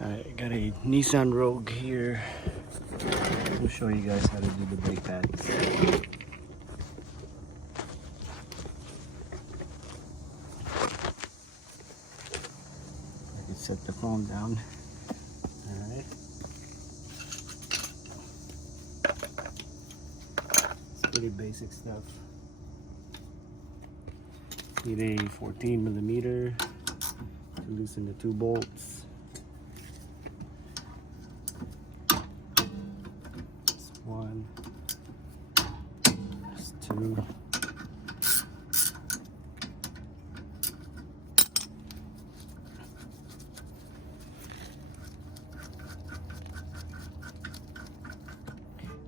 Alright, got a Nissan Rogue here. We'll show you guys how to do the brake pads. I can set the phone down. Alright. It's pretty basic stuff. Need a 14 millimeter to loosen the 2 bolts. One, there's 2.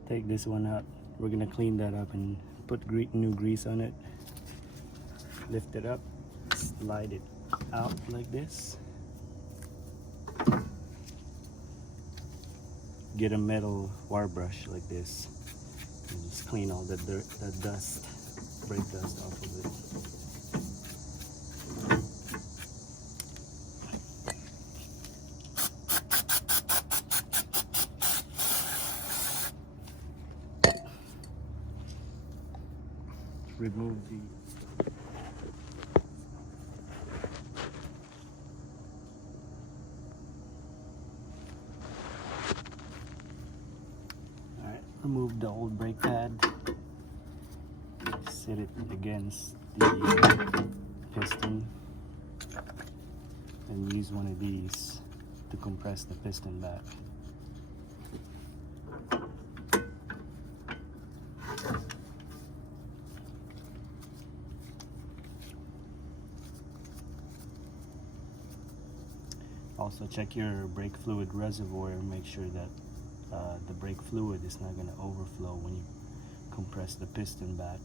Take this one out. We're gonna clean that up and put new grease on it. Lift it up, slide it out like this. Get a metal wire brush like this and just clean all the dirt, the dust, brake dust off of it. Remove the remove the old brake pad, set it against the piston, and use one of these to compress the piston back. Also check your brake fluid reservoir and make sure that the brake fluid is not going to overflow when you compress the piston back.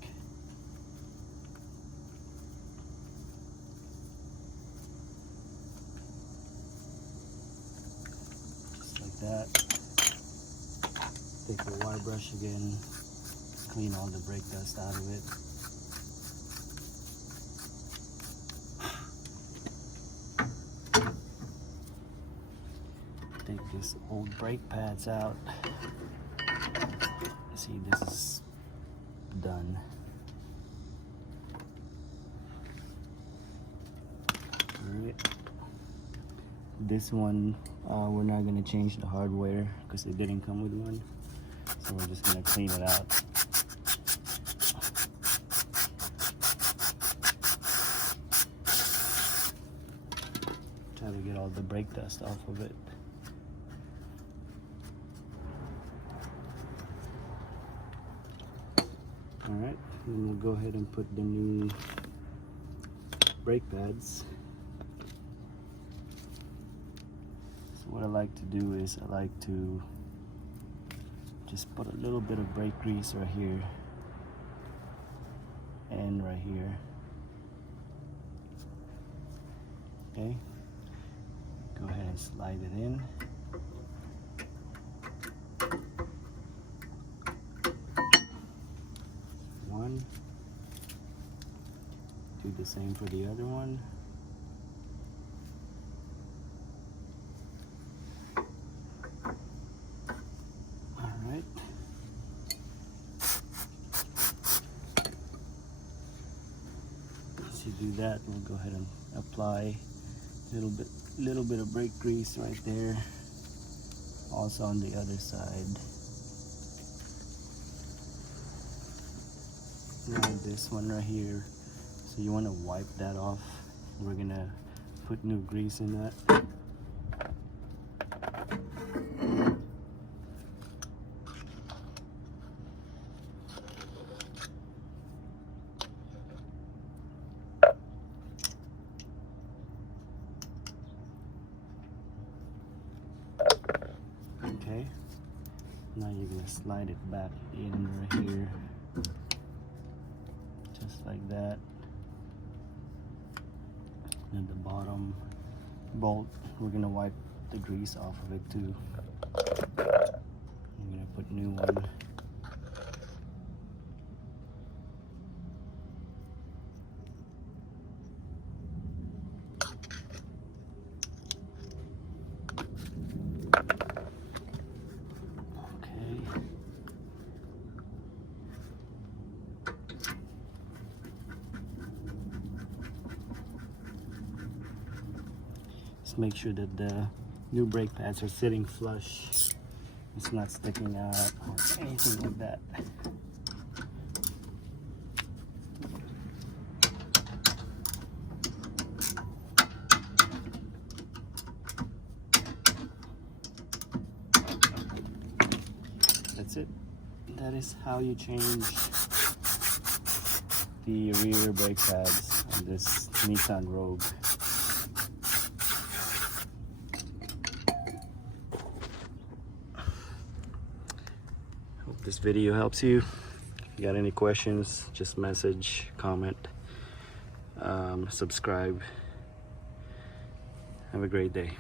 Just like that. Take the wire brush again, clean all the brake dust out of it. Take these old brake pads out. See, this is done. Alright. This one, we're not going to change the hardware because it didn't come with one. So we're just going to clean it out. Try to get all the brake dust off of it. Alright, then we'll go ahead and put the new brake pads. So what I like to do is I like to just put a little bit of brake grease right here and right here. Okay, go ahead and slide it in. One. Do the same for the other one. All right. Once you do that, we'll go ahead and apply a little bit of brake grease right there. Also on the other side. Now this one right here, so you want to wipe that off. We're gonna put new grease in that. Okay, now you're gonna slide it back in right here. Just like that. And the bottom bolt, we're gonna wipe the grease off of it too. I'm gonna put new one. just make sure that the new brake pads are sitting flush. It's not sticking out or anything like that. That's it. That is how you change the rear brake pads on this Nissan Rogue. Hope this video helps you. If you got any questions, just message, comment, subscribe. Have a great day.